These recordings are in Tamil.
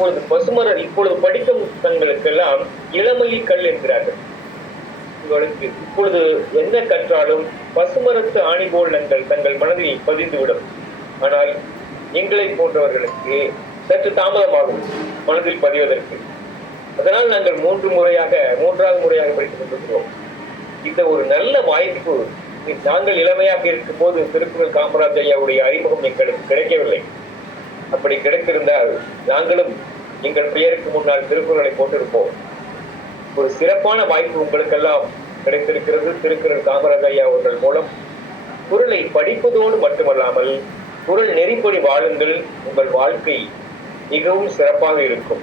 இப்பொழுது பசுமரர் இப்பொழுது படிக்கும் தங்களுக்கெல்லாம் இளமையில் கல் என்கிறார்கள். உங்களுக்கு இப்பொழுது என்ன கற்றாலும் பசுமரத்து ஆணி போல் தங்கள் மனதில் பதிந்துவிடும். ஆனால் எங்களை போன்றவர்களுக்கு சற்று தாமதமாகும் மனதில் பதிவதற்கு. அதனால் நாங்கள் மூன்றாவது முறையாக படித்துக் கொண்டிருக்கிறோம். இந்த ஒரு நல்ல வாய்ப்பு நாங்கள் இளமையாக இருக்கும் போது திருக்குறள் காமராஜ் ஐயாவுடைய அறிமுகம் எங்களுக்கு கிடைக்கவில்லை. அப்படி கிடைத்திருந்தால் நாங்களும் எங்கள் பெயருக்கு முன்னால் திருக்குறளை போட்டிருப்போம். ஒரு சிறப்பான வாய்ப்பு உங்களுக்கெல்லாம் கிடைத்திருக்கிறது. திருக்குறள் காமராஜ் ஐயா அவர்கள் மூலம் குறளை படிப்பதோடு மட்டுமல்லாமல் குறள் நெறிப்படி வாழுங்கள். உங்கள் வாழ்க்கை மிகவும் சிறப்பாக இருக்கும்.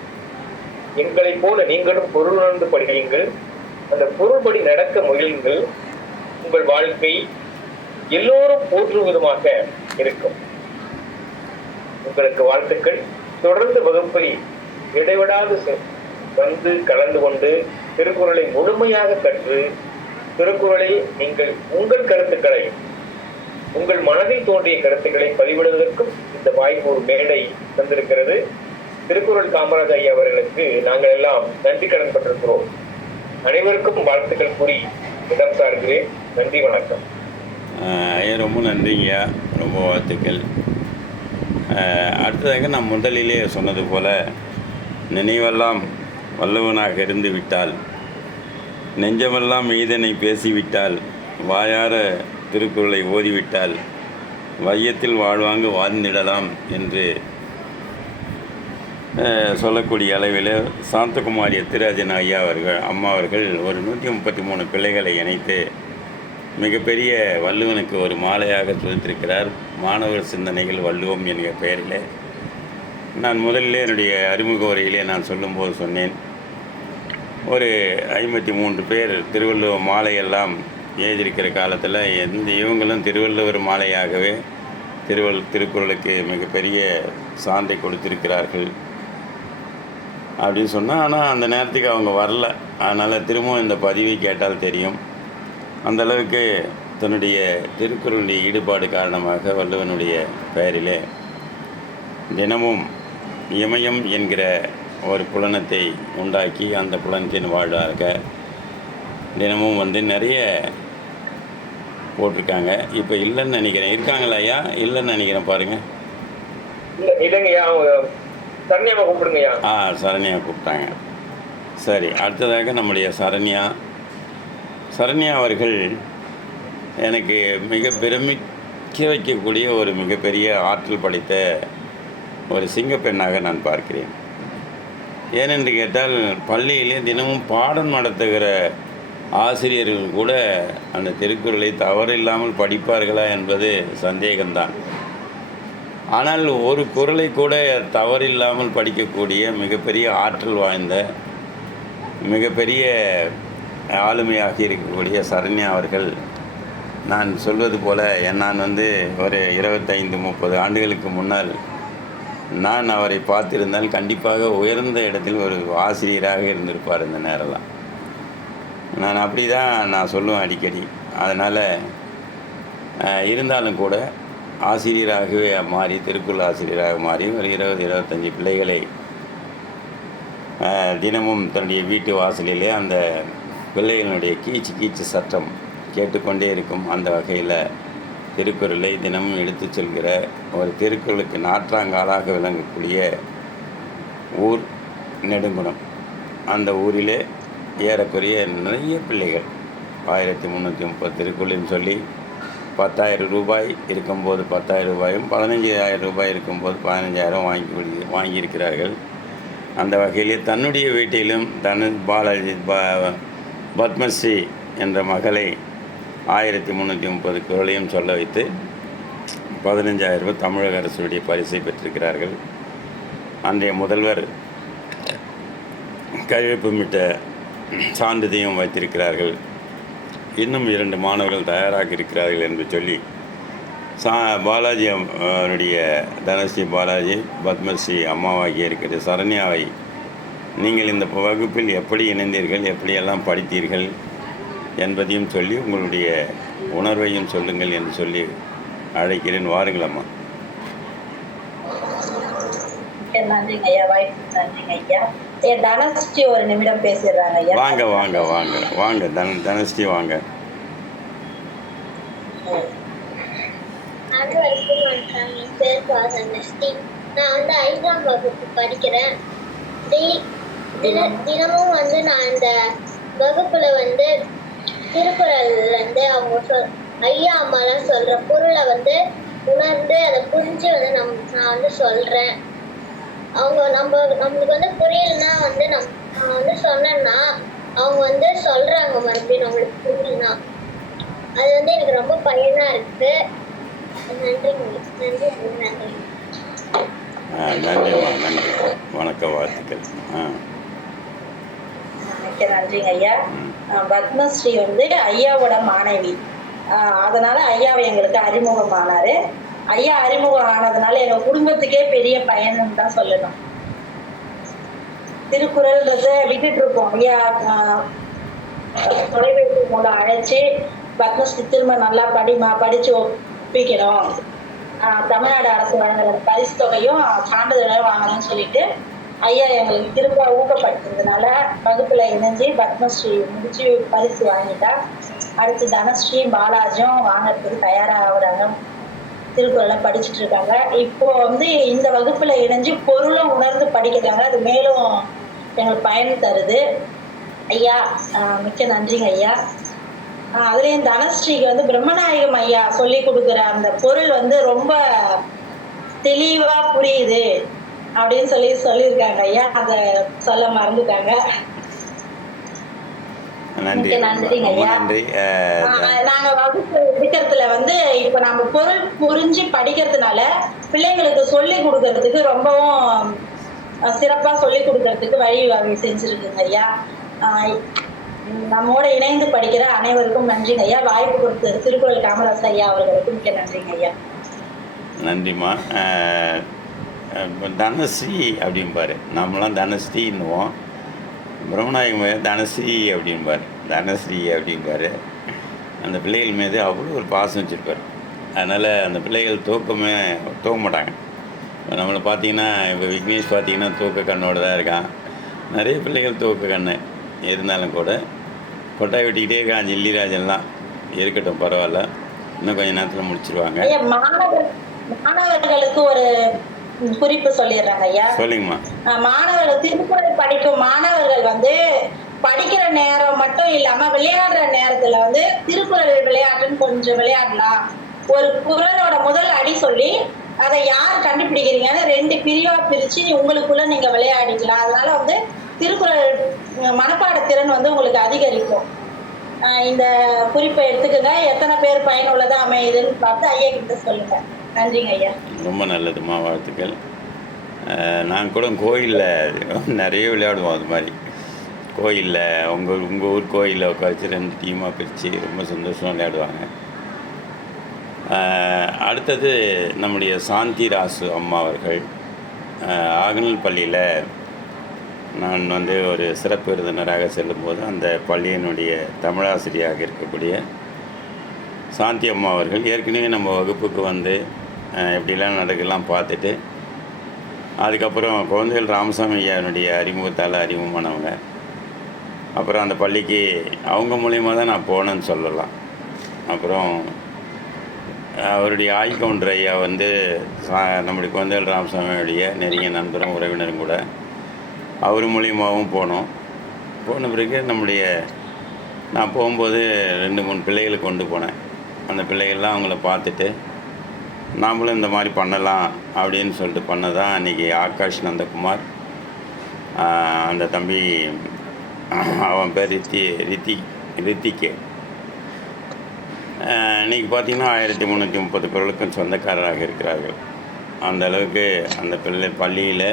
எங்களை போல நீங்களும் பொருள் உணர்ந்து படியுங்கள். அந்த பொருள்படி நடக்க முயலுங்கள். உங்கள் வாழ்க்கை எல்லோரும் போற்றும் விதமாக இருக்கும். உங்களுக்கு வாழ்த்துக்கள். தொடர்ந்து வகுப்பில் இடைவிடாது வந்து கலந்து கொண்டு திருக்குறளை முழுமையாக கற்று திருக்குறளில் நீங்கள் உங்கள் கருத்துக்களை, உங்கள் மனதில் தோன்றிய கருத்துக்களை பதிவிடுவதற்கும் இந்த வாய்ப்பு ஒரு மேடை தந்திருக்கிறது. திருக்குறள் காமராஜ் ஐயா அவர்களுக்கு நாங்கள் எல்லாம் நன்றி கடன் பட்டிருக்கிறோம். அனைவருக்கும் வாழ்த்துக்கள் கூறி இடம் சார்கிறேன். நன்றி, வணக்கம். ரொம்ப நன்றிங்கய்யா, ரொம்ப வாழ்த்துக்கள். அடுத்ததாக நான் முதலிலே சொன்னது போல், நினைவெல்லாம் வல்லவனாக இருந்து விட்டால், நெஞ்சமெல்லாம் ஈதனை பேசிவிட்டால், வாயார திருக்குறளை ஓதிவிட்டால் வையத்தில் வாழ்வாங்கு வாழ்ந்திடலாம் என்று சொல்லக்கூடிய அளவில் சாந்தகுமாரி திராஜன் ஐயா அவர்கள் அம்மா அவர்கள் ஒரு 133 பிள்ளைகளை இணைத்து மிகப்பெரிய வள்ளுவனுக்கு ஒரு மாலையாக தொகுத்திருக்கிறார். மாணவர் சிந்தனைகள் வள்ளுவம் என்கிற பெயரில் நான் முதலில் என்னுடைய அறிமுக உரையிலே நான் சொல்லும்போது சொன்னேன், ஒரு 53 பேர் திருவள்ளுவ மாலையெல்லாம் எழுதியிருக்கிற காலத்தில் இவங்களும் திருவள்ளுவர் மாலையாகவே திருக்குறளுக்கு மிகப்பெரிய சான்றை கொடுத்திருக்கிறார்கள் அப்படின்னு சொன்னால், ஆனால் அந்த நேரத்துக்கு அவங்க வரல. அதனால் திரும்பவும் இந்த பதிவை கேட்டால் தெரியும். அந்தளவுக்கு தன்னுடைய திருக்குறளுடைய ஈடுபாடு காரணமாக வள்ளுவனுடைய பெயரிலே தினமும் இமயம் என்கிற ஒரு புலனத்தை உண்டாக்கி அந்த புலனத்தின் வாழ்வாக தினமும் வந்து நிறைய போட்டிருக்காங்க. இப்போ இல்லைன்னு நினைக்கிறேன். இருக்காங்களா ஐயா? இல்லைன்னு நினைக்கிறேன். பாருங்கள். சரண்யா கூப்பிட்டாங்க. சரி, அடுத்ததாக நம்முடைய சரண்யா அவர்கள் எனக்கு மிக பிரமிக்க வைக்கக்கூடிய ஒரு மிகப்பெரிய ஆற்றல் படைத்த ஒரு சிங்கப்பெண்ணாக நான் பார்க்கிறேன். ஏனென்று கேட்டால், பள்ளியிலே தினமும் பாடம் நடத்துகிற ஆசிரியர்கள் கூட அந்த திருக்குறளை தவறில்லாமல் படிப்பார்களா என்பது சந்தேகம்தான். ஆனால் ஒரு குறளை கூட தவறில்லாமல் படிக்கக்கூடிய மிகப்பெரிய ஆற்றல் வாய்ந்த மிகப்பெரிய ஆளுமையாக இருக்கக்கூடிய சரண்யா அவர்கள், நான் சொல்வது போல் நான் வந்து ஒரு 25-30 ஆண்டுகளுக்கு முன்னால் நான் அவரை பார்த்திருந்தால் கண்டிப்பாக உயர்ந்த இடத்தில் ஒரு ஆசிரியராக இருந்திருப்பார். இந்த நேரம்லாம் நான் அப்படி தான் நான் சொல்லுவேன் அடிக்கடி. அதனால் இருந்தாலும் கூட ஆசிரியராகவே மாறி, திருக்குறள் ஆசிரியராக மாறி ஒரு 20-25 பிள்ளைகளை தினமும் தன்னுடைய வீட்டு வாசலிலே அந்த பிள்ளைகளுடைய கீச்சு சத்தம் கேட்டுக்கொண்டே இருக்கும். அந்த வகையில் திருக்குறளை தினமும் எடுத்து செல்கிற ஒரு திருக்குறளுக்கு நாற்றாங்காலாக விளங்கக்கூடிய ஊர் நெடுங்குணம். அந்த ஊரிலே ஏறக்குறைய நிறைய பிள்ளைகள் 1330 திருக்குறள்னு சொல்லி 10,000 ரூபாய் இருக்கும்போது 10,000 ரூபாயும் 15,000 ரூபாய் இருக்கும்போது 15,000 வாங்கியிருக்கிறார்கள். அந்த வகையிலே தன்னுடைய வீட்டிலும் பாலாஜி பத்மஸ்ரீ என்ற மகளை 1330 குறளையும் சொல்ல வைத்து 15,000 ரூபாய் தமிழக அரசுடைய பரிசை பெற்றிருக்கிறார்கள். அன்றைய முதல்வர் கையொப்பமிட்ட சான்றிதழையும் வைத்திருக்கிறார்கள். இன்னும் 2 மாணவர்கள் தயாராக இருக்கிறார்கள் என்று சொல்லி பாலாஜி அவருடைய தனஸ்ரீ பாலாஜி பத்மஸ்ரீ அம்மாவாகிய இருக்கிற சரண்யாவை நீங்கள் இந்த வகுப்பில் எப்படி இணைந்தீர்கள், எப்படியெல்லாம் படித்தீர்கள் என்பதையும் சொல்லி உங்களுடைய உணர்வையும் சொல்லுங்கள் என்று சொல்லி அழைக்கிறேன். வாருங்கள் அம்மா. நன்றிங்க ஐயா, வாய்ப்பு நன்றிங்க ஐயா. தனஸ்ரீ ஒரு நிமிடம் பேசிடுறாங்க ஐயா. வாங்க வாங்க வாங்க வாங்க தனஸ்ரீ வாங்க. அனைவருக்கும் வணக்கம். என் பேர் தனஸ்ரீ. நான் 5ஆம் வகுப்பு படிக்கிறேன். தினமும் நான் இந்த வகுப்புல திருக்குறள் அவங்க ஐயா அம்மாலாம் சொல்ற பொருளை உணர்ந்து அதை புரிஞ்சு நான் சொல்றேன். அவங்க நம்மளுக்கு புரியலன்னா நான் சொன்னேன்னா அவங்க சொல்றாங்க மறுபடியும் நம்மளுக்கு புரியலன்னா. அது எனக்கு ரொம்ப பயனா இருக்கு. நன்றிம்மா, நன்றி. வணக்கம், வாழ்த்துக்கள். மிக்க நன்றிங்க ஐயா. பத்மஸ்ரீ ஐயாவோட மாணவி. அதனால ஐயாவை எங்களுக்கு அறிமுகமானாரு. ஐயா அறிமுகம் ஆனதுனால எங்க குடும்பத்துக்கே பெரிய பயன்னு தான் சொல்லணும். திருக்குறள்ன்றத விட்டுட்டு இருக்கோம். ஐயா தொலைபேசி மூலம் அழைச்சி பத்மஸ்ரீ திரும்ப நல்லா படிச்சு ஒப்பிக்கணும், தமிழ்நாடு அரசு வழங்குற பரிசு தொகையும் சான்றிதழையும் வாங்கணும்னு சொல்லிட்டு ஐயா எங்களுக்கு திரும்ப ஊக்கப்படுத்துறதுனால வகுப்புல இணைஞ்சு பத்மஸ்ரீ முடிச்சு பரிசு வாங்கிட்டா. அடுத்து தனஸ்ரீ பாலாஜியும் வாங்கறதுக்கு தயாராகிறாங்க. திருக்குறளை படிச்சுட்டு இருக்காங்க. இப்போ இந்த வகுப்புல இணைஞ்சு பொருளும் உணர்ந்து படிக்கிறாங்க. அது மேலும் எங்களுக்கு பயன் தருது. ஐயா மிக்க நன்றிங்க ஐயா. அதுலேயும் தனஸ்ரீக்கு பிரம்மநாயகம் ஐயா சொல்லி கொடுக்குற அந்த பொருள் ரொம்ப தெளிவா புரியுது அப்படின்னு சொல்லியிருக்காங்க ஐயா. அதை சொல்ல மறந்துட்டாங்க. நன்றிங்க ஐயா. நாங்க வகுப்பு எடுக்கிறதுல இப்ப நம்ம பொருள் புரிஞ்சு படிக்கிறதுனால பிள்ளைங்களுக்கு சொல்லி கொடுக்கறதுக்கு ரொம்பவும் சிறப்பா சொல்லி கொடுக்கறதுக்கு வழி செஞ்சிருக்குங்க ஐயா. நம்மோட இணைந்து படிக்கிற அனைவருக்கும் நன்றிங்க ஐயா. வாய்ப்பு கொடுத்து திருக்குறள் காமராஜ் ஐயா அவர்களுக்கும் மிக்க நன்றிங்க ஐயா. நன்றிம்மா. தனஸ்ரீ அப்படின்பாரு, நம்மளாம் தனஸ்ரீன்னுவோம். பிரம்மநாயகம் தனஸ்ரீ அப்படின்பார், தனஸ்ரீ அப்படின்பார். அந்த பிள்ளைகள் மீது அவ்வளோ ஒரு பாசம் வச்சுருப்பார். அதனால் அந்த பிள்ளைகள் தூக்க மாட்டாங்க. நம்மளை பார்த்தீங்கன்னா இப்போ விக்னேஷ் பார்த்தீங்கன்னா தூக்க கண்ணோடு தான் இருக்கான். நிறைய பிள்ளைகள் தூக்க கண்ணு இருந்தாலும் கூட கொட்டாய் வெட்டிக்கிட்டே இருக்கான். ஜில்லிராஜெல்லாம் இருக்கட்டும், பரவாயில்ல, இன்னும் கொஞ்சம் நேரத்தில் முடிச்சிருவாங்க. மாணவர்களுக்கு ஒரு குறிப்பு சொல்லிடுறாங்க ஐயா. சொல்லுங்கம்மா. மாணவர்கள் திருக்குறள் படிக்கும் மாணவர்கள் படிக்கிற நேரம் மட்டும் இல்லாம விளையாடுற நேரத்துல திருக்குறள் விளையாட்டுன்னு கொஞ்சம் விளையாடலாம். ஒரு குறளோட முதல் அடி சொல்லி அதை யார் கண்டுபிடிக்கிறீங்கன்னு 2 பிரிவா பிரிச்சு உங்களுக்குள்ள நீங்க விளையாடிக்கலாம். அதனால திருக்குறள் மனப்பாட திறன் உங்களுக்கு அதிகரிக்கும். இந்த குறிப்பை எடுத்துக்கங்க. எத்தனை பேர் பயனுள்ளதா அமையுதுன்னு பார்த்து ஐயா கிட்ட சொல்லுங்க. நன்றிங்க ஐயா. ரொம்ப நல்லதுமா, வாழ்த்துக்கள். நான் கூட கோயிலில் நிறைய விளையாடுவோம். அது மாதிரி கோயிலில் உங்கள் ஊர் கோயிலில் உட்காந்து 2 டீமாக பிரித்து ரொம்ப சந்தோஷமாக விளையாடுவாங்க. அடுத்தது நம்முடைய சாந்தி ராசு அம்மா அவர்கள் ஆகநல் பள்ளியில் நான் ஒரு சிறப்பு விருந்தினராக செல்லும்போது அந்த பள்ளியினுடைய தமிழாசிரியாக இருக்கக்கூடிய சாந்தி அம்மா அவர்கள் ஏற்கனவே நம்ம வகுப்புக்கு எப்படிலாம் நடக்கலாம் பார்த்துட்டு, அதுக்கப்புறம் குழந்தைகள் ராமசாமி ஐயானுடைய அறிமுகத்தால் அறிமுகமானவங்க. அப்புறம் அந்த பள்ளிக்கு அவங்க மூலியமாக தான் நான் போனேன்னு சொல்லலாம். அப்புறம் அவருடைய ஆய் கவுண்டர் ஐயா நம்முடைய குழந்தைகள் ராமசாமியுடைய நெருங்கிய நண்பரும் உறவினரும் கூட. அவர் மூலியமாகவும் போனோம். போன பிறகு நான் போகும்போது 2-3 பிள்ளைகளை கொண்டு போனேன். அந்த பிள்ளைகள்லாம் அவங்கள பார்த்துட்டு நாமளும் இந்த மாதிரி பண்ணலாம் அப்படின்னு சொல்லிட்டு பண்ணதான் அன்றைக்கி ஆகாஷ் நந்தகுமார், அந்த தம்பி அவன் பேர் ரித்திக்கு. இன்றைக்கி பார்த்திங்கன்னா 1330 பேர்களுக்கும் சொந்தக்காரராக இருக்கிறார்கள். அந்த அளவுக்கு அந்த பள்ளியில்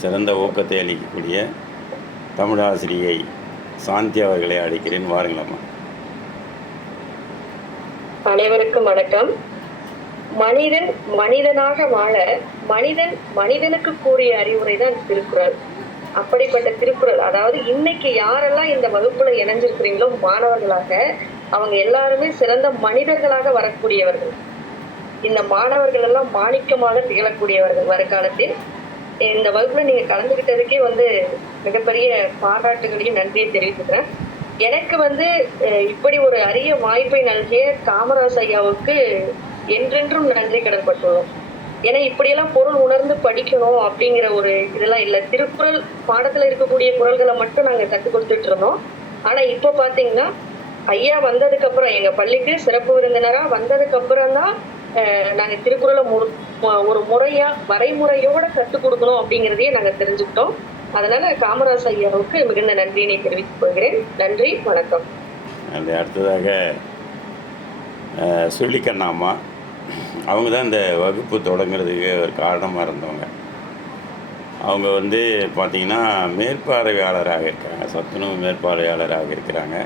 சிறந்த ஊக்கத்தை அளிக்கக்கூடிய தமிழாசிரியை சாந்தி அவர்களை அழைக்கிறேன். வாருங்களம்மா. அனைவருக்கும் வணக்கம். மனிதன் மனிதனாக வாழ மனிதனுக்கு கூறிய அறிவுரை தான் திருக்குறள். அப்படிப்பட்ட திருக்குறள், அதாவது இன்னைக்கு யாரெல்லாம் இந்த வகுப்புல இணைஞ்சிருக்கிறீங்களோ மாணவர்களாக, அவங்க எல்லாருமே சிறந்த மனிதர்களாக வரக்கூடியவர்கள். இந்த மாணவர்கள் எல்லாம் மாணிக்கமாக திகழக்கூடியவர்கள் வருங்காலத்தில். இந்த வகுப்புல நீங்க கலந்துகிட்டதுக்கே மிகப்பெரிய பாராட்டுகளையும் நன்றியை தெரிவித்துக்கிறேன். எனக்கு இப்படி ஒரு அரிய வாய்ப்பை நல்கிய காமராஜ் ஐயாவுக்கு என்றென்றும் நன்றி கடன்பட்டுள்ளோம். ஏன்னா இப்படியெல்லாம் பொருள் உணர்ந்து படிக்கணும் அப்படிங்கிற ஒரு இதெல்லாம் இல்லை. திருக்குறள் பாடத்துல இருக்கக்கூடிய குறள்களை மட்டும் நாங்க கற்றுக் கொடுத்துட்டு இருந்தோம். ஆனா இப்ப பாத்தீங்கன்னா ஐயா வந்ததுக்கு அப்புறம், எங்க பள்ளிக்கு சிறப்பு விருந்தினரா வந்ததுக்கு அப்புறம் தான் நாங்க திருக்குறளை ஒரு முறையா வரைமுறையோட கற்றுக் கொடுக்கணும் அப்படிங்கிறதையே நாங்க தெரிஞ்சுக்கிட்டோம். அதனால காமராஜ் ஐயாவுக்கு மிகுந்த நன்றியினை தெரிவித்துக் கொள்கிறேன். நன்றி, வணக்கம். அது அடுத்ததாக சொல்லிக்கண்ணாமா, அவங்க தான் இந்த வகுப்பு தொடங்குறதுக்கு ஒரு காரணமாக இருந்தவங்க. அவங்க பார்த்திங்கன்னா மேற்பார்வையாளராக இருக்காங்க, சத்துணவு மேற்பார்வையாளராக இருக்கிறாங்க.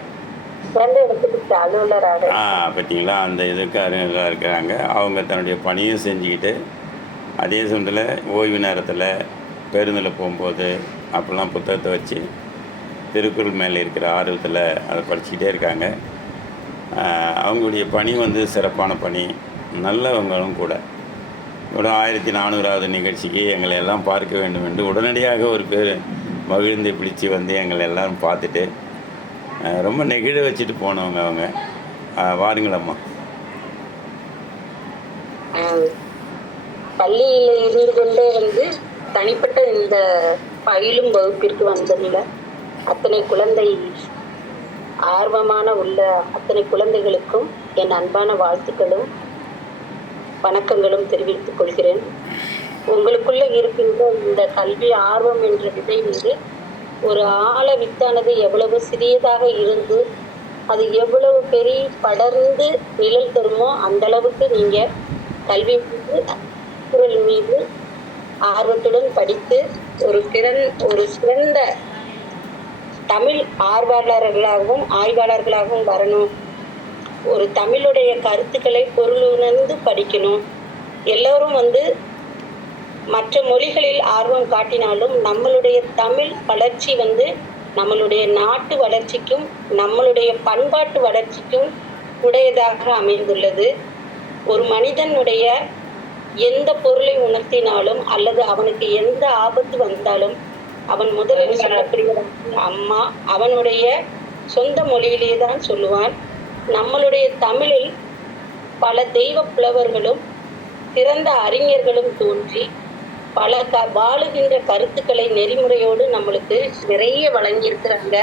பார்த்தீங்களா, அந்த இதுக்காரங்களாக இருக்கிறாங்க. அவங்க தன்னுடைய பணியும் செஞ்சுக்கிட்டு அதே சமயத்தில் ஓய்வு நேரத்தில் பேருந்தில் போகும்போது அப்போல்லாம் புத்தகத்தை வச்சு திருக்குறள் மேலே இருக்கிற ஆர்வத்தில் அதை படிச்சுக்கிட்டே இருக்காங்க. அவங்களுடைய பணி சிறப்பான பணி, நல்லவங்களும் கூட. ஒரு 1400வது நிகழ்ச்சிக்கு எங்களை எல்லாம் பார்க்க வேண்டும் என்று உடனடியாக ஒரு பேர் மகிழ்ந்து பிடிச்சி எங்களை எல்லோரும் பார்த்துட்டு ரொம்ப நெகிழ வச்சுட்டு போனவங்க அவங்க. வாருங்களம்மா. பள்ளியில் இருந்து கொண்டே தனிப்பட்ட இந்த பயிலும் வகுப்பிற்கு வந்ததில்ல அத்தனை குழந்தை ஆர்வமான உள்ள அத்தனை குழந்தைகளுக்கும் என் அன்பான வாழ்த்துக்களும் வணக்கங்களும் தெரிவித்துக் கொள்கிறேன். உங்களுக்குள்ள இருக்கின்ற இந்த கல்வி ஆர்வம் என்ற விதை ஒரு ஆழ வித்தானது எவ்வளவு சிறியதாக இருந்து அது எவ்வளவு பெரிய படர்ந்து நிழல் தருமோ அந்த அளவுக்கு நீங்க கல்வி மீது குறள் மீது ஆர்வத்துடன் படித்து ஒரு சிறந்த தமிழ் ஆர்வலர்களாகவும் ஆய்வாளர்களாகவும் வரணும். ஒரு தமிழுடைய கருத்துக்களை பொருள் உணர்ந்து படிக்கணும். எல்லோரும் மற்ற மொழிகளில் ஆர்வம் காட்டினாலும் நம்மளுடைய தமிழ் வளர்ச்சி நம்மளுடைய நாட்டு வளர்ச்சிக்கும் நம்மளுடைய பண்பாட்டு வளர்ச்சிக்கும் உடையதாக அமைந்துள்ளது. ஒரு மனிதனுடைய எந்த பொருளை உணர்த்தினாலும் அல்லது அவனுக்கு எந்த ஆபத்து வந்தாலும் அவன் முதலில் சொல்லக்கூடிய அம்மா அவனுடைய சொந்த மொழியிலே தான் சொல்லுவான். நம்மளுடைய தமிழில் பல தெய்வ புலவர்களும் சிறந்த அறிஞர்களும் தோன்றி பல வாழுகின்ற கருத்துக்களை நெறிமுறையோடு நம்மளுக்கு நிறைய வழங்கியிருக்கிறாங்க.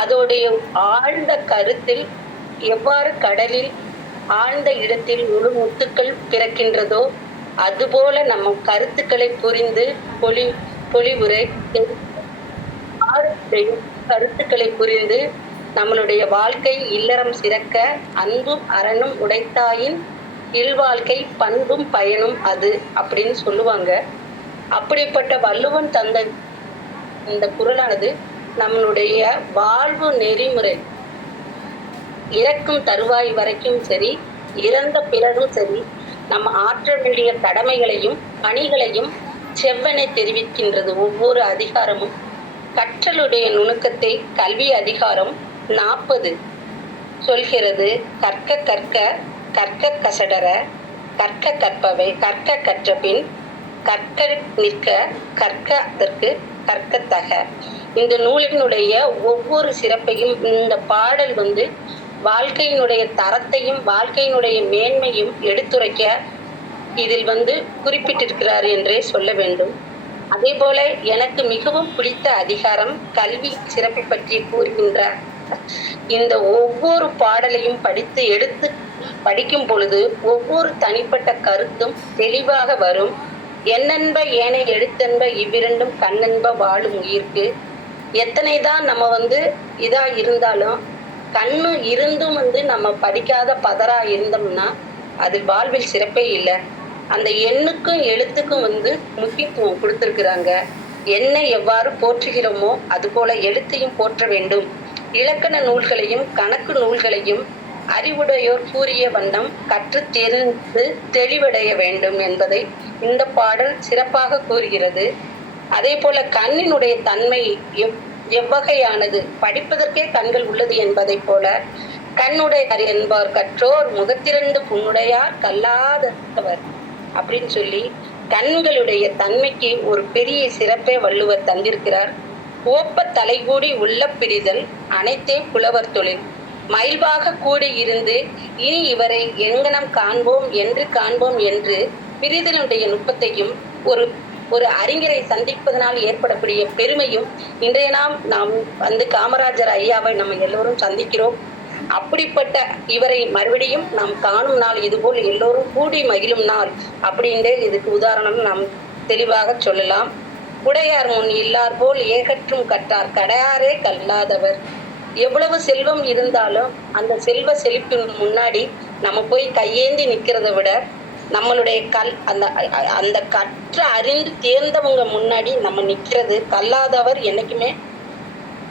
அதோடைய ஆழ்ந்த கருத்தில் எவ்வாறு கடலில் ஆழ்ந்த இடத்தில் முழு முத்துக்கள் பிறக்கின்றதோ அதுபோல நம்ம கருத்துக்களை புரிந்து பொலிவுரை கருத்துக்களை புரிந்து நம்மளுடைய வாழ்க்கை இல்லறம் சிறக்க அன்பும் அரணும் உடைத்தாயின் இல்வாழ்க்கை பண்பும் பயனும் அது அப்படின்னு சொல்லுவாங்க. அப்படிப்பட்ட வள்ளுவன் தந்த இந்த குறளானது நம்மளுடைய வாழ்வு நெறிமுறை இறக்கும் தருவாய் வரைக்கும் சரி, இறந்த பிறகும் சரி, நம்ம ஆற்ற வேண்டிய கடமைகளையும் பணிகளையும் செவ்வனை தெரிவிக்கின்றது. ஒவ்வொரு அதிகாரமும் கற்றலுடைய நுணுக்கத்தை கல்வி அதிகாரம் 40 சொல்கிறது. கற்க கற்க கற்க கசடர கற்க கற்பவை கற்க கற்ற பின் கற்க நிற்க கற்க அதற்கு கற்கத்தக. இந்த நூலினுடைய ஒவ்வொரு சிறப்பையும் இந்த பாடல் வாழ்க்கையினுடைய தரத்தையும் வாழ்க்கையினுடைய மேன்மையும் எடுத்துரைக்க இதில் குறிப்பிட்டிருக்கிறார் என்றே சொல்ல வேண்டும். அதே போல எனக்கு மிகவும் பிடித்த அதிகாரம் கல்வி சிறப்பை பற்றி கூறுகின்றார். இந்த ஒவ்வொரு பாடலையும் படித்து எடுத்து படிக்கும் பொழுது ஒவ்வொரு தனிப்பட்ட கருத்தும் தெளிவாக வரும். என்னென்ப ஏனை எழுத்தென்ப இவ்விரண்டும் கண்ணென்ப வாழும் உயிர்க்கு. எத்தனைதான் நம்ம இதா இருந்தாலும் கண்ணு இருந்தும் நம்ம படிக்காத பதறா இருந்தோம்னா அது வாழ்வில் சிறப்பே இல்லை. அந்த எண்ணுக்கும் எழுத்துக்கும் முக்கியத்துவம் கொடுத்திருக்கிறாங்க. எண்ணை எவ்வாறு போற்றுகிறோமோ அது போல எழுத்தையும் போற்ற வேண்டும். இலக்கண நூல்களையும் கணக்கு நூல்களையும் அறிவுடையோர் கூறிய வண்ணம் கற்று தெரிந்து தெளிவடைய வேண்டும் என்பதை இந்த பாடல் சிறப்பாக கூறுகிறது. அதே போல கண்ணினுடைய தன்மை எவ்வகையானது, படிப்பதற்கே கண்கள் உள்ளது என்பதை போல கண்ணுடையார் என்பார் கற்றோர் முகத்திரண்டு புண்ணுடையார் கல்லாதவர் அப்படின்னு சொல்லி கண்களுடைய தன்மைக்கு ஒரு பெரிய சிறப்பை வள்ளுவர் தந்திருக்கிறார். ஓப்ப தலைகூடி உள்ள பிரிதல் அனைத்தே புலவர் தொழில். மயில்வாக கூடி இருந்து இனி இவரை எங்கனம் காண்போம் என்று பிரிதலுடைய நுட்பத்தையும் ஒரு அறிஞரை சந்திப்பதனால் ஏற்படக்கூடிய பெருமையும் இன்றைய நாம் வந்து காமராஜர் ஐயாவை நம்ம எல்லோரும் சந்திக்கிறோம். அப்படிப்பட்ட இவரை மறுபடியும் நாம் காணும் நாள் இதுபோல் எல்லோரும் கூடி மகிழும் நாள் அப்படின்றே இதுக்கு உதாரணம் நாம் தெளிவாக சொல்லலாம். உடையார் முன் இல்லார் போல் ஏகற்றும் கற்றார் கடையாரே கல்லாதவர். எவ்வளவு செல்வம் இருந்தாலும் அந்த செல்வ செழிப்பின் முன்னாடி நம்ம போய் கையேந்தி நிக்கிறத விட நம்மளுடைய அந்த கற்ற அறிந்து தேர்ந்தவங்க முன்னாடி நம்ம நிக்கிறது. கல்லாதவர் என்னைக்குமே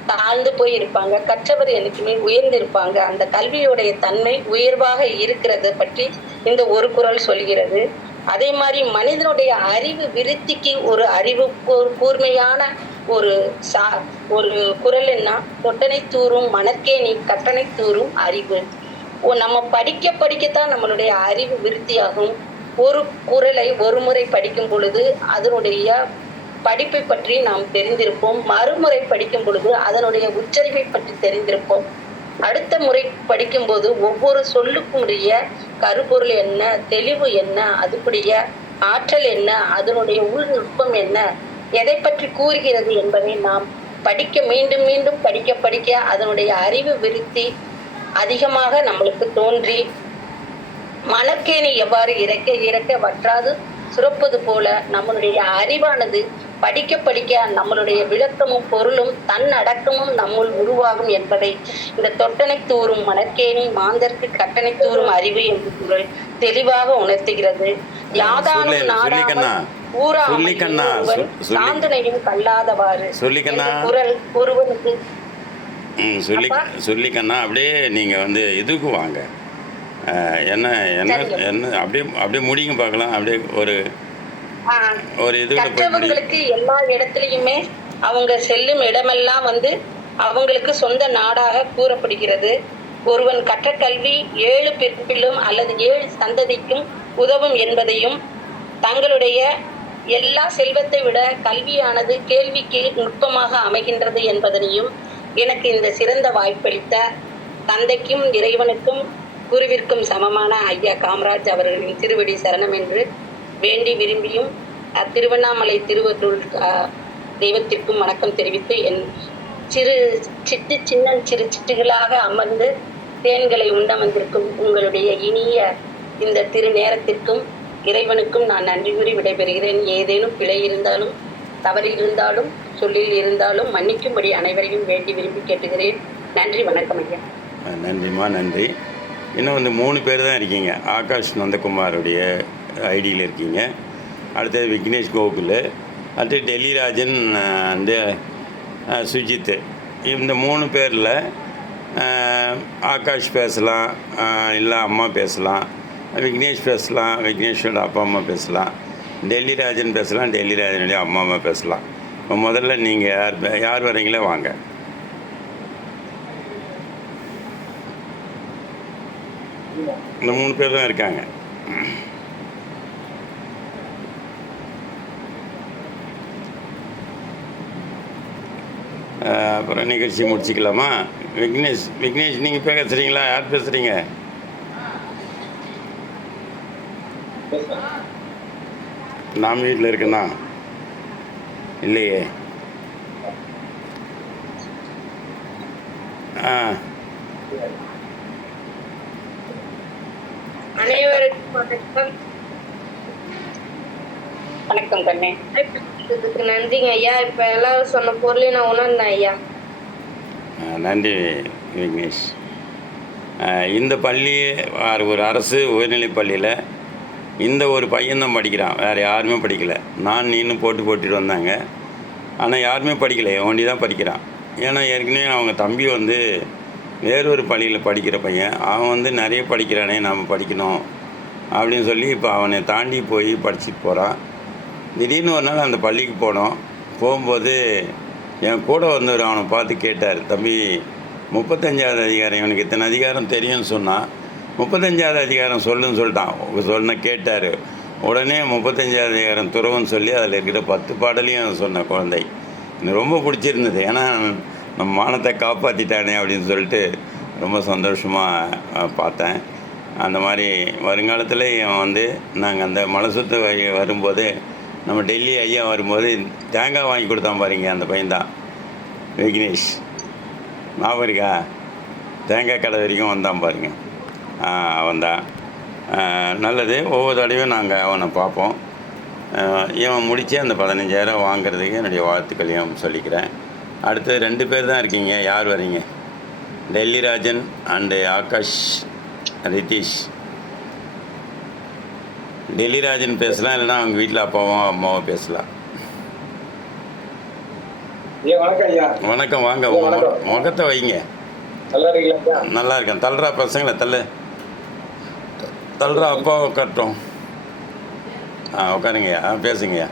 தாழ்ந்து போய் இருப்பாங்க, கற்றவர் என்னைக்குமே உயர்ந்து இருப்பாங்க. அந்த கல்வியுடைய தன்மை உயர்வாக இருக்கிறத பற்றி இந்த ஒரு குறள் சொல்கிறது. அதே மாதிரி மனிதனுடைய அறிவு விருத்திக்கு ஒரு அறிவு கூர்மையான ஒரு குறள் என்ன, தொட்டனை தூரும் மணற்கேணி கட்டணை தூரும் அறிவு. நம்ம படிக்கத்தான் நம்மளுடைய அறிவு விருத்தியாகும். ஒரு குறளை ஒரு முறை படிக்கும் பொழுது அதனுடைய படிப்பை பற்றி நாம் தெரிந்திருப்போம். மறுமுறை படிக்கும் பொழுது அதனுடைய உச்சரிப்பை பற்றி தெரிந்திருப்போம். அடுத்த முறை படிக்கும்போது ஒவ்வொரு சொல்லுக்குரிய கருப்பொருள் என்ன, தெளிவு என்ன, அதுக்குரிய ஆற்றல் என்ன, அதனுடைய உள்நுட்பம் என்ன, எதை பற்றி கூறுகிறது என்பதை நாம் மீண்டும் மீண்டும் படிக்க அதனுடைய அறிவு விருத்தி அதிகமாக நம்மளுக்கு தோன்றி மணற்கேணி எவ்வாறு இறக்க வற்றாது சுரப்பது போல நம்மளுடைய அறிவானது படிக்க நம்மளுடைய விளக்கமும் பொருளும் தன்னடக்கமும் நம்முள் உருவாகும் என்பதை இந்த தொட்டனை தூரும் மணற்கேணி மாந்தர்க்கு கட்டணை தூரும் அறிவு என்று குறள் தெளிவாக உணர்த்துகிறது. யாதானும் நாடாமல் சாந்தனையும் கல்லாதவாறு குறள் ஒருவனுக்கு சொல்லிக்கண்ணா. அப்படியே நீங்க வந்து இதுக்கு வாங்க, என்ன அப்படியே முடிங்க பார்க்கலாம். அப்படியே ஒரு இது கற்றவங்களுக்கு எல்லா இடத்துலயுமே அவங்க செல்லும் இடமெல்லாம் வந்து அவங்களுக்கு சொந்த நாடாக கூறப்படுகிறது. ஒருவன் கற்ற கல்வி 7 பிறப்பிலும் அல்லது 7 சந்ததிக்கும் உதவும் என்பதையும், தங்களுடைய எல்லா செல்வத்தை விட கல்வியானது கேள்விக்கு நுட்பமாக அமைகின்றது என்பதனையும் எனக்கு இந்த சிறந்த வாய்ப்பளித்த தந்தைக்கும் இறைவனுக்கும் குருவிற்கும் சமமான ஐயா காமராஜ் அவர்களின் திருவடி சரணம் என்று வேண்டி விரும்பியும் திருவண்ணாமலை திருவருள் தெய்வத்திற்கும் வணக்கம் தெரிவித்து என் சிறு சிட்டுகளாக அமர்ந்து தேன்களை உண்டமர்ந்திருக்கும் உங்களுடைய இனிய இந்த திரு நேரத்திற்கும் இறைவனுக்கும் நான் நன்றி கூறி விடைபெறுகிறேன். ஏதேனும் பிழை இருந்தாலும் தவறு இருந்தாலும் சொல்லில் இருந்தாலும் மன்னிக்கும்படி அனைவரையும் வேண்டி விரும்பி கேட்டுகிறேன். நன்றி, வணக்கம் ஐயா. நன்றிம்மா, நன்றி. இன்னும் வந்து 3 பேர் தான் இருக்கீங்க. ஆகாஷ் நந்தகுமாருடைய ஐடியில் இருக்கீங்க. அடுத்தது விக்னேஷ் கோகுல், அடுத்து டெல்லிராஜன், வந்து சுஜித். இந்த 3 பேரில் ஆகாஷ் பேசலாம், இல்லை அம்மா பேசலாம், விக்னேஷ் பேசலாம், விக்னேஷோட அப்பா அம்மா பேசலாம், டெல்லிராஜன் பேசலாம், டெல்லிராஜனுடைய அம்மா அம்மா பேசலாம். இப்போ முதல்ல நீங்கள் யார் வரீங்களோ வாங்க. இந்த 3 பேர் தான் இருக்காங்க. அப்புறம் நிகழ்ச்சி முடிச்சிக்கலாமா? விக்னேஷ் நீங்கள் பேசுகிறீங்களா? யார் பேசுகிறீங்க? நான் வீட்டில் இருக்கேண்ணா. இல்லையே. அனைவருக்கும் வணக்கம். வணக்கம் கண்ணே. நன்றிங்க ஐயா. இப்போ எல்லாரும் சொன்ன பொருளையும் நான் உணர்ந்தேன் ஐயா. நன்றி விக்னேஷ். இந்த பள்ளி ஒரு அரசு உயர்நிலைப் பள்ளியில் இந்த ஒரு பையன்தான் படிக்கிறான், வேறு யாருமே படிக்கலை. நீனும் போட்டிட்டு வந்தாங்க, ஆனால் யாருமே படிக்கலை, ஒண்டி தான் படிக்கிறான். ஏன்னா ஏற்கனவே அவங்க தம்பி வந்து வேறொரு பள்ளியில் படிக்கிற பையன், அவன் வந்து நிறைய படிக்கிறானே, நாம் படிக்கணும் அப்படின்னு சொல்லி இப்போ அவனை தாண்டி போய் படிச்சுட்டு போகிறான். திடீர்னு ஒரு நாள் அந்த பள்ளிக்கு போகும்போது என் கூட வந்தவர் அவனை பார்த்து கேட்டார், தம்பி 35வது அதிகாரம், இவனுக்கு இத்தனை அதிகாரம் தெரியும்னு சொன்னான், 35வது அதிகாரம் சொல்லுன்னு சொல்லிட்டான். கேட்டார், உடனே 35,000 துறவுன்னு சொல்லி அதில் இருக்கிற 10 பாடலையும் சொன்ன குழந்தை. எனக்கு ரொம்ப பிடிச்சிருந்தது. ஏன்னா நம்ம மானத்தை காப்பாற்றிட்டானே அப்படின்னு சொல்லிட்டு ரொம்ப சந்தோஷமாக பார்த்தேன். அந்த மாதிரி வருங்காலத்தில் வந்து நாங்கள் அந்த மலை சுற்று வரும்போது நம்ம டெல்லி ஐயா வரும்போது தேங்காய் வாங்கி கொடுத்தான் பாருங்க, அந்த பையன்தான் விக்னேஷ். ஞாபகம் இருக்கா? தேங்காய் கடை வரைக்கும் வந்தான் பாருங்க, அவன்தான். நல்லது. ஒவ்வொரு தடவையும் நாங்கள் அவனை பார்ப்போம். இவன் முடித்து அந்த 15,000 வாங்கிறதுக்கு என்னுடைய வாழ்த்துக்களையும் சொல்லிக்கிறேன். அடுத்து 2 பேர் தான் இருக்கீங்க. யார் வரீங்க? டெல்லி ராஜன் அண்டு ஆகாஷ் ரிதீஷ். டெல்லி ராஜன் பேசலாம், இல்லைன்னா அவங்க வீட்டில் அப்பாவும் அம்மாவும் பேசலாம். வணக்கம் ஐயா. வணக்கம். வாங்க, முகத்தை வைங்க. நல்லா இருக்கேன். தள்ளுறா பசங்களை தள்ளுறா அப்பா உட்காரட்டும். உட்காருங்கய்யா, பேசுங்கய்யா.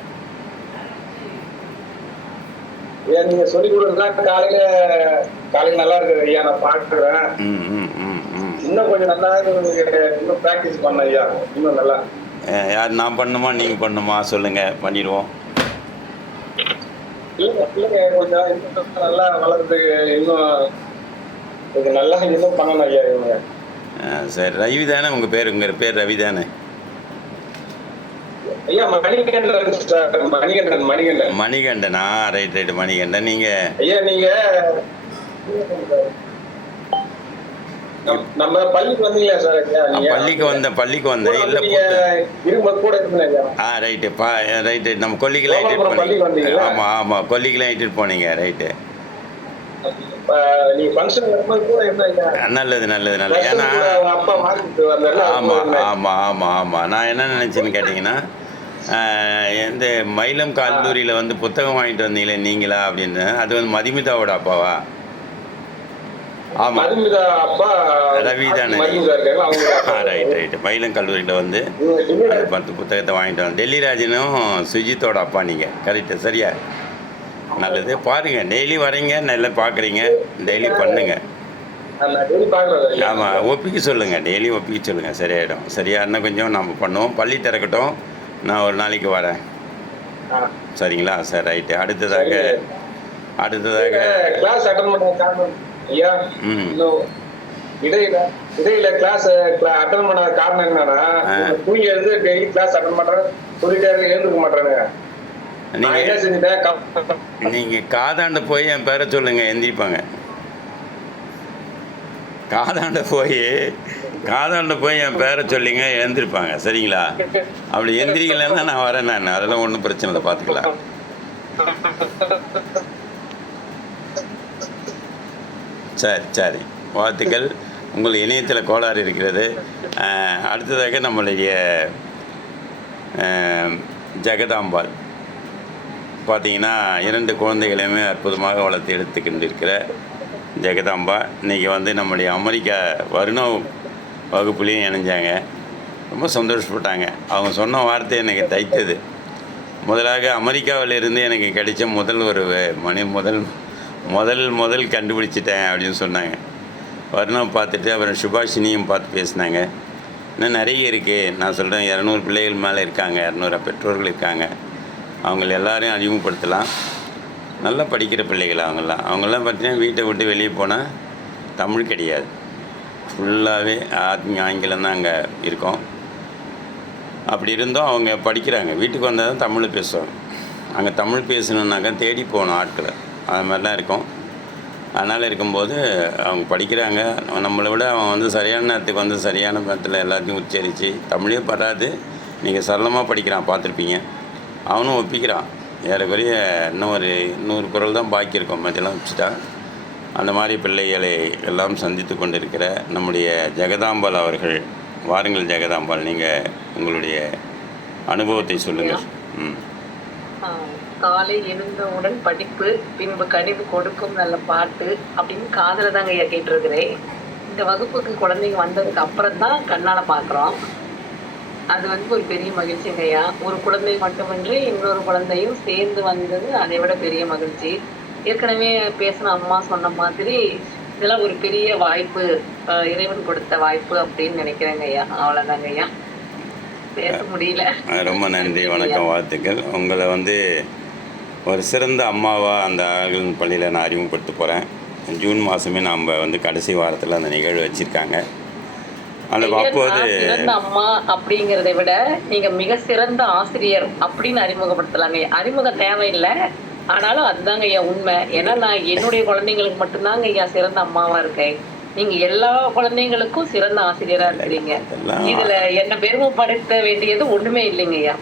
நீங்க சொல்லி கொடுக்குறதுலாம் காலையில நல்லா இருக்குது ஐயா. நான் பார்க்குறேன். இன்னும் கொஞ்சம் நல்லா இன்னும் ப்ராக்டிஸ் பண்ண ஐயா. இன்னும் நல்லா. யார், நான் பண்ணுமா நீங்கள் பண்ணுமா சொல்லுங்கள், பண்ணிடுவோம். இல்லைங்க, கொஞ்சம் இன்னும் நல்லா வளர்ந்து இன்னும் கொஞ்சம் நல்லா இன்னும் பண்ணணும் ஐயா இவங்க. சரி, ரவி தானே உங்கள் பேர்? உங்கள் பேர் ரவி தானே? ஐயா மணிகண்டன். மணிகண்டனா? ரைட் மணிகண்டன். நீங்கள் ஐயா நம்ம பள்ளிக்கு வந்தீங்களா சார்? பள்ளிக்கு வந்தேன். இல்லை கூட ரைட்டு. நம்ம கொல்லிக்கெல்லாம் இட்டுட்டு போனீங்க. ஆமாம் கொல்லிக்கெல்லாம் இட்டுட்டு போனீங்க. ரைட்டு. நல்லது. ஏன்னா ஆமாம். நான் என்ன நினச்சேன்னு கேட்டிங்கன்னா, எந்த மயிலம் கல்லூரியில் வந்து புத்தகம் வாங்கிட்டு வந்தீங்களே நீங்களா அப்படின்னு. அது வந்து மதுமிதாவோட அப்பாவா? ஆமாம், ரவி தானே? ரைட்டு. மயிலம் கல்லூரியில் வந்து அந்த 10 புத்தகத்தை வாங்கிட்டு வந்தேன். டெல்லி ராஜனும் சுஜித்தோட அப்பா நீங்கள். கரெக்டு, சரியா? நல்லது. பாருங்கள், டெய்லி வரீங்க, நல்லா பார்க்குறீங்க, டெய்லி பண்ணுங்க. ஆமாம், ஒப்பிக்க சொல்லுங்கள், டெய்லி ஒப்பிக்க சொல்லுங்கள், சரியாயிடும். சரியா? இன்னும் கொஞ்சம் நம்ம பண்ணுவோம். பள்ளி திறக்கட்டும், நான் ஒரு நாளைக்கு வரேன். சரிங்களா? சரி, ரைட்டு. அடுத்ததாக கிளாஸ் அட்டெண்ட் பண்ண ஐயா. இடையில கிளாஸ் அட்டெண்ட் பண்ண காரணம் என்னன்னா, தூங்கி இருந்து டெய்லி கிளாஸ் அட்டெண்ட் பண்றேன் சொல்லிட்டே எழுந்துக்க மாட்டேங்க. நீங்கள் காதாண்ட போய் என் பேரை சொல்லுங்க, எந்திரிப்பாங்க. காதாண்ட போய் என் பேரை சொல்லிங்க, எழுந்திருப்பாங்க. சரிங்களா? அப்படி எந்திரிக்கலைன்னா நான் வரேன். அதெல்லாம் ஒன்றும் பிரச்சனை இல்லை, பார்த்துக்கலாம். சரி. வாழ்த்துக்கள். உங்கள் இணையத்தில் கோளாறு இருக்கிறது. அடுத்ததாக நம்மளுடைய ஜெகதாம்பாள் பார்த்தீங்கன்னா 2 குழந்தைகளையுமே அற்புதமாக வளர்த்து எடுத்துக்கிட்டு இருக்கிற ஜெகதாம்பா இன்றைக்கி வந்து நம்முடைய அமெரிக்கா வருண வகுப்புலேயும் இணைஞ்சாங்க. ரொம்ப சந்தோஷப்பட்டாங்க. அவங்க சொன்ன வார்த்தை எனக்கு தைத்தது. முதலாக அமெரிக்காவிலிருந்து எனக்கு கிடைச்ச முதல் கண்டுபிடிச்சிட்டேன் அப்படின்னு சொன்னாங்க. வருணம் பார்த்துட்டு அப்புறம் சுபாஷினியும் பார்த்து பேசினாங்க. இன்னும் நிறைய இருக்குது. நான் சொல்கிறேன், 200 பிள்ளைகள் மேலே இருக்காங்க, 200 பெற்றோர்கள் இருக்காங்க. அவங்கள எல்லாரையும் அறிமுகப்படுத்தலாம். நல்லா படிக்கிற பிள்ளைகள் அவங்கெல்லாம் பார்த்தீங்கன்னா வீட்டை விட்டு வெளியே போனால் தமிழ் கிடையாது, ஃபுல்லாகவே ஆங்கிலம் தான் அங்கே இருக்கோம். அப்படி இருந்தும் அவங்க படிக்கிறாங்க. வீட்டுக்கு வந்தால் தான் தமிழ் பேசுவாங்க. அங்கே தமிழ் பேசணுன்னாக்கா தேடி போகணும் ஆட்களை. அது மாதிரிலாம் இருக்கும். அதனால் இருக்கும்போது அவங்க படிக்கிறாங்க. நம்மளை விட அவன் வந்து சரியான நேரத்துக்கு வந்து சரியான நேரத்தில் எல்லாத்தையும் உச்சரித்து தமிழே படாது நீங்கள் சரளமாக படிக்கிறான், பார்த்துருப்பீங்க. அவனும் ஒப்பிக்கிறான். ஏறக்குறைய இன்னும் ஒரு 100 குறள் தான் பாக்கி இருக்கும், மற்றெல்லாம் வச்சுட்டா. அந்த மாதிரி பிள்ளைகளை எல்லாம் சந்தித்து கொண்டிருக்கிற நம்முடைய ஜெகதாம்பாள் அவர்கள். வாருங்கள் ஜெகதாம்பாள், நீங்கள் உங்களுடைய அனுபவத்தை சொல்லுங்கள். காலை எழுந்தவுடன் படிப்பு, பின்பு கனிவு கொடுக்கும் நல்ல பாட்டு அப்படின்னு காதல தாங்க ஐயா கேட்டிருக்கிறேன். இந்த வகுப்புக்கு குழந்தைங்க வந்ததுக்கு அப்புறம் தான் கண்ணால் பார்க்குறோம். அது வந்து ஒரு பெரிய மகிழ்ச்சிங்க ஐயா. ஒரு குழந்தை மட்டுமின்றி இன்னொரு குழந்தையும் சேர்ந்து வந்தது அதை விட பெரிய மகிழ்ச்சி. ஏற்கனவே பேசின அம்மா சொன்ன மாதிரி இதெல்லாம் ஒரு பெரிய வாய்ப்பு, இறைவன் கொடுத்த வாய்ப்பு அப்படின்னு நினைக்கிறேங்க ஐயா. அவ்வளோதாங்க ஐயா. பேச முடியல. ரொம்ப நன்றி, வணக்கம், வாழ்த்துக்கள். உங்களை வந்து ஒரு சிறந்த அம்மாவாக அந்த ஆழ்கடல் பள்ளியில் நான் அறிமுகப்படுத்த போகிறேன். ஜூன் மாதமே நாம் வந்து கடைசி வாரத்தில் அந்த நிகழ்வு வச்சுருக்காங்க. அந்த ஐயா, அப்போது நான் சிறந்த அம்மா அப்படிங்கிறதை விட நீங்க மிக சிறந்த ஆசிரியர் அப்படின்னு அறிமுகப்படுத்தலாங்க. அறிமுகம் தேவையில்லை, ஆனாலும் அதுதாங்க ஐயா உண்மை. ஏன்னா நான் என்னுடைய குழந்தைங்களுக்கு மட்டும்தாங்க ஐயா சிறந்த அம்மாவா இருக்கேன். நீங்க எல்லா குழந்தைங்களுக்கும் சிறந்த ஆசிரியரா இருக்கிறீங்க. இதுல என்ன பெருமைப்படுத்த வேண்டியது ஒண்ணுமே இல்லைங்க ஐயா.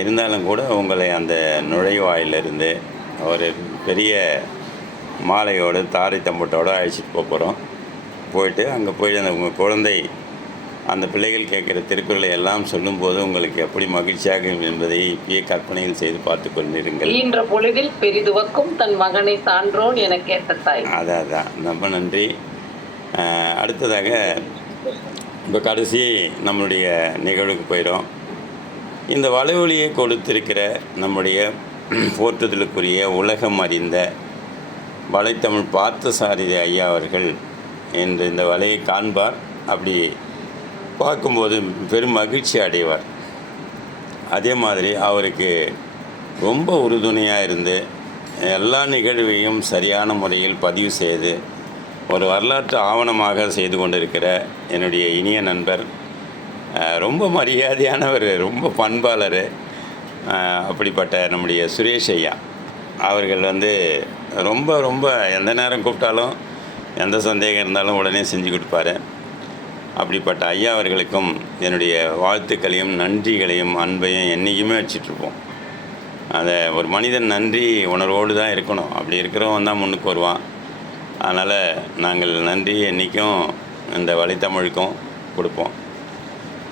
இருந்தாலும் கூட உங்களை அந்த நுழைவாயிலிருந்து ஒரு பெரிய மாலையோடு தாரை தம்பட்டோடு அழைச்சிட்டு போகிறோம். போயிட்டு அங்கே போய் அந்த உங்கள் குழந்தை அந்த பிள்ளைகள் கேட்குற திருக்குறளை எல்லாம் சொல்லும்போது உங்களுக்கு எப்படி மகிழ்ச்சியாக என்பதை இப்பயே கற்பனையில் செய்து பார்த்து கொண்டிருங்கள். ஈன்ற பொழுதில் பெரிதுவக்கும் தன் மகனை சான்றோன் என கேட்ட தாய். அதான் ரொம்ப நன்றி. அடுத்ததாக இப்போ கடைசி நம்மளுடைய நிகழ்வுக்கு போயிடும். இந்த வலைவலியை கொடுத்திருக்கிற நம்முடைய போற்றுதலுக்குரிய உலகம் அறிந்த வலைத்தமிழ் பார்த்தசாரதி ஐயா அவர்கள் என்று இந்த வலையை காண்பார். அப்படி பார்க்கும்போது பெரும் மகிழ்ச்சி அடைவார். அதே மாதிரி அவருக்கு ரொம்ப உறுதுணையாக இருந்து எல்லா நிகழ்வையும் சரியான முறையில் பதிவு செய்து ஒரு வரலாற்று ஆவணமாக செய்து கொண்டிருக்கிற என்னுடைய இனிய நண்பர், ரொம்ப மரியாதையானவர், ரொம்ப பண்பாளர், அப்படிப்பட்ட நம்முடைய சுரேஷ் ஐயா அவர்கள் வந்து ரொம்ப ரொம்ப எந்த நேரம் கூப்பிட்டாலும் எந்த சந்தேகம் இருந்தாலும் உடனே செஞ்சு கொடுப்பாரு. அப்படிப்பட்ட ஐயா அவர்களுக்கும் என்னுடைய வாழ்த்துக்களையும் நன்றிகளையும் அன்பையும் என்றைக்குமே வச்சிட்ருப்போம். அதை ஒரு மனிதன் நன்றி உணர்வோடு தான் இருக்கணும். அப்படி இருக்கிறவன் தான் முன்னுக்கு வருவான். அதனால் நாங்கள் நன்றி என்றைக்கும் இந்த வலைத்தமிழுக்கும் கொடுப்போம்.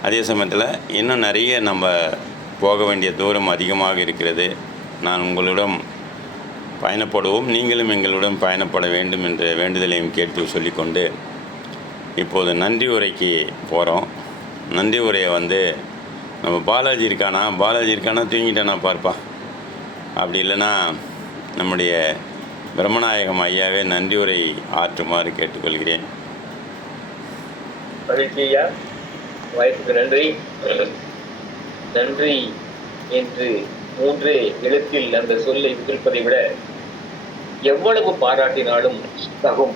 அதே சமயத்தில் இன்னும் நிறைய நம்ம போக வேண்டிய தூரம் அதிகமாக இருக்கிறது. நான் உங்களுடன் பயணப்படுவோம், நீங்களும் எங்களுடன் பயணப்பட வேண்டும் என்ற வேண்டுதலையும் கேட்டு சொல்லிக்கொண்டு இப்போது நன்றி உரைக்கு போகிறோம். நன்றி உரையை வந்து நம்ம பாலாஜி இருக்கானா தூங்கிட்டானா பார்ப்பா. அப்படி இல்லைன்னா நம்முடைய பிரம்மநாயகம் ஐயாவே நன்றி உரை ஆற்றுமாறு கேட்டுக்கொள்கிறேன். மகிழ்ச்சி ஐயா, வாய்ப்புக்கு நன்றி. நன்றி என்று 3 எழுத்தில் அந்த சொல்லை குறிப்பதை விட எவ்வளவு பாராட்டினாலும் தகும்.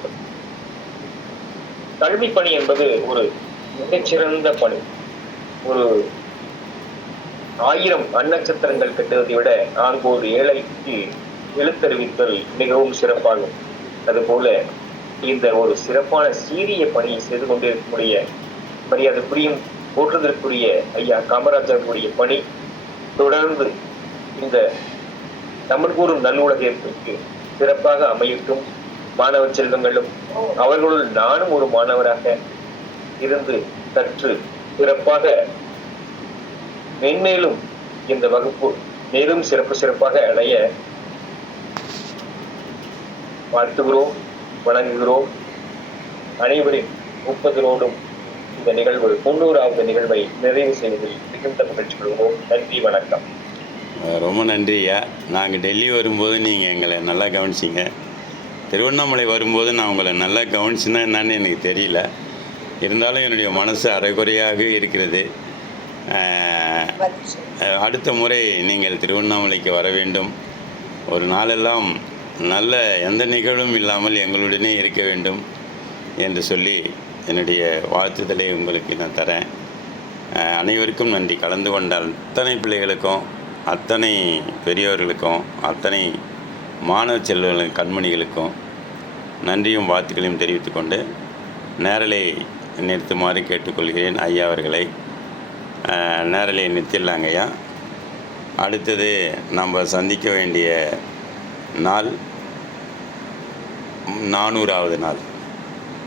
கல்வி பணி என்பது ஒரு மிகச்சிறந்த பணி. ஒரு 1000 அன்னச்சத்திரங்கள் கட்டுவதை விட 4 ஏழைக்கு எழுத்தறிவித்தல் மிகவும் சிறப்பாகும். அதுபோல இந்த ஒரு சிறப்பான சீரிய பணியை செய்து கொண்டிருக்கக்கூடிய மரியாதைக்குரிய போற்றுதற்குரிய ஐயா காமராஜருடைய பணி தொடர்ந்து இந்த தமிழ் கூறும் நல்லுலகத்திற்கு சிறப்பாக அமையட்டும். மாணவ செல்வங்களும் அவர்களுள் நானும் ஒரு மாணவராக இருந்து கற்று சிறப்பாக மென்மேலும் இந்த வகுப்பு மேலும் சிறப்பாக அடைய வாழ்த்துகிறோம், வணங்குகிறோம். அனைவரின் ஒப்புதலோடும் இந்த நிகழ்வு 90வது நிகழ்வை நிறைவு செய்வதில் மிகுந்த மகிழ்ச்சி கொள்வோம். நன்றி, வணக்கம். ரொம்ப நன்றி ஐயா. நாங்கள் டெல்லி வரும்போது நீங்கள் எங்களை நல்லா கவனிச்சிங்க. திருவண்ணாமலை வரும்போது நான் உங்களை நல்லா கவனிச்சுன்னா என்னன்னு எனக்கு தெரியல. இருந்தாலும் என்னுடைய மனசு அரைகுறையாக இருக்கிறது. அடுத்த முறை நீங்கள் திருவண்ணாமலைக்கு வர வேண்டும். ஒரு நாளெல்லாம் நல்ல எந்த நிகழ்வும் இல்லாமல் எங்களுடனே இருக்க வேண்டும் என்று சொல்லி என்னுடைய வாழ்த்துதலை உங்களுக்கு நான் தரேன். அனைவருக்கும் நன்றி. கலந்து கொண்ட அத்தனை பிள்ளைகளுக்கும், அத்தனை பெரியவர்களுக்கும், அத்தனை மாணவ செல்வங்களின் கண்மணிகளுக்கும் நன்றியும் வாழ்த்துக்களையும் தெரிவித்துக்கொண்டு நேரலை நிறுத்துமாறு கேட்டுக்கொள்கிறேன் ஐயா அவர்களை. நேரலை நிறுத்திடலாங்க ஐயா. அடுத்தது நம்ம சந்திக்க வேண்டிய நாள் 400வது நாள்.